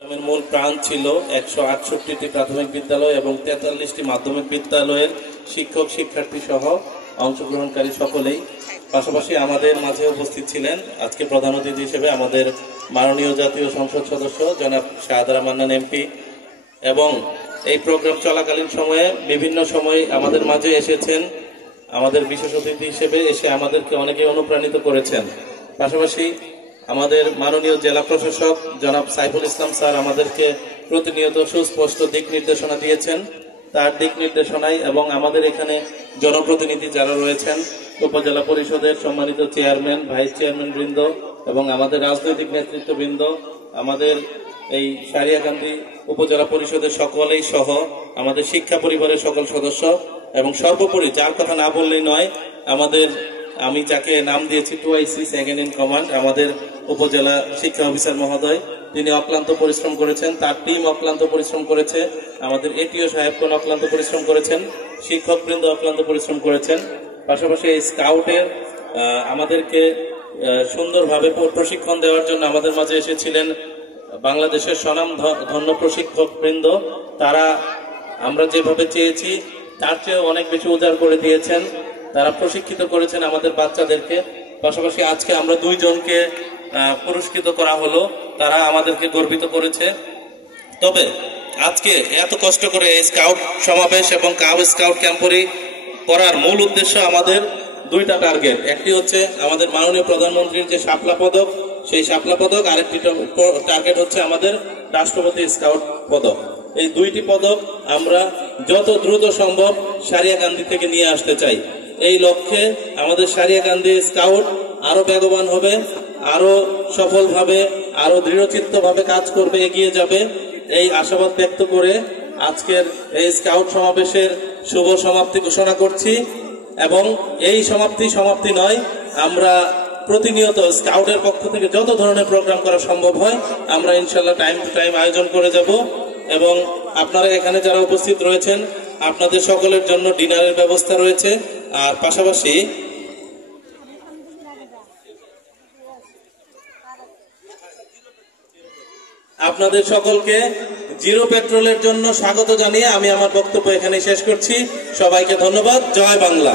গ্রামের মূল প্রাণ ছিল 168টি প্রাথমিক বিদ্যালয় এবং 43টি মাধ্যমিক বিদ্যালয়ের শিক্ষক শিক্ষার্থী সহ অংশগ্রহণকারী সকলেই। পাশাপাশি আমাদের মাঝে উপস্থিত ছিলেন আজকে প্রধান অতিথি হিসেবে আমাদের মাননীয় জাতীয় সংসদ সদস্য জনাব শাহাদারা মান্নান এমপি, এবং এই প্রোগ্রাম চলাকালীন সময়ে বিভিন্ন সময় আমাদের মাঝে এসেছেন আমাদের বিশেষ অতিথি হিসেবে, এসে আমাদেরকে অনেকে অনুপ্রাণিত করেছেন। পাশাপাশি আমাদের মাননীয় জেলা প্রশাসক জনাব সাইফুল ইসলাম স্যার আমাদেরকে প্রতিনিয়ত সুস্পষ্ট দিক নির্দেশনা দিয়েছেন। তার দিক নির্দেশনায় এবং আমাদের এখানে জনপ্রতিনিধি যারা রয়েছেন, উপজেলা পরিষদের সম্মানিত চেয়ারম্যান, ভাইস চেয়ারম্যান বৃন্দ এবং আমাদের রাজনৈতিক নেতৃত্ববৃন্দ, আমাদের এই সারিয়াকান্দি উপজেলা পরিষদের সকলেই সহ আমাদের শিক্ষা পরিবারের সকল সদস্য, এবং সর্বোপরি যার কথা না বললেই নয়, আমি যাকে নাম দিয়েছি 2IC সেকেন্ড ইন কমান্ড, আমাদের উপজেলা শিক্ষা অফিসার মহোদয়, তিনি অক্লান্ত পরিশ্রম করেছেন, তার টিম অক্লান্ত পরিশ্রম করেছে, আমাদের এটিও সাহেবগণ অক্লান্ত পরিশ্রম করেছেন, শিক্ষকবৃন্দ অক্লান্ত পরিশ্রম করেছেন। পাশাপাশি এই স্কাউটের আমাদেরকে সুন্দরভাবে প্রশিক্ষণ দেওয়ার জন্য আমাদের মাঝে এসেছিলেন বাংলাদেশের স্বনাম ধন্য প্রশিক্ষকবৃন্দ। তারা আমরা যেভাবে চেয়েছি তার চেয়ে অনেক বেশি উজাড় করে দিয়েছেন, তারা প্রশিক্ষিত করেছেন আমাদের বাচ্চাদেরকে। পাশাপাশি আজকে আমরা 2 জনকে পুরস্কৃত করা হলো, তারা আমাদেরকে গর্বিত করেছে। তবে আজকে এত কষ্ট করে এই স্কাউট সমাবেশ এবং কাব স্কাউট ক্যাম্পরি করার মূল উদ্দেশ্য আমাদের 2টা টার্গেট। একটি হচ্ছে আমাদের মাননীয় প্রধানমন্ত্রীর যে শাপলা পদক, সেই শাপলা পদক, আরেকটি টার্গেট হচ্ছে আমাদের রাষ্ট্রপতি স্কাউট পদক। এই 2টি পদক আমরা যত দ্রুত সম্ভব সারিয়াকান্দি থেকে নিয়ে আসতে চাই। এই লক্ষ্যে আমাদের সারিয়াকান্দি স্কাউট আরো বেগবান হবে, আরো সফলভাবে, আরো দৃঢ়চিত্তভাবে কাজ করবে, এগিয়ে যাবে, এই আশাবাদ ব্যক্ত করে আজকের এই স্কাউট সমাবেশের শুভ সমাপ্তি ঘোষণা করছি। এবং এই সমাপ্তি নয়, আমরা প্রতিনিয়ত স্কাউটের পক্ষ থেকে যত ধরনের প্রোগ্রাম করা সম্ভব হয় আমরা ইনশাল্লাহ টাইম টু টাইম আয়োজন করে যাব। এবং আপনারা এখানে যারা উপস্থিত রয়েছেন, আপনাদের সকলের জন্য ডিনারের ব্যবস্থা রয়েছে। আর পাশাপাশি আপনাদের সকলকে জিরো পেট্রোলের জন্য স্বাগত জানিয়ে আমি আমার বক্তব্য এখানে শেষ করছি। সবাইকে ধন্যবাদ। জয় বাংলা।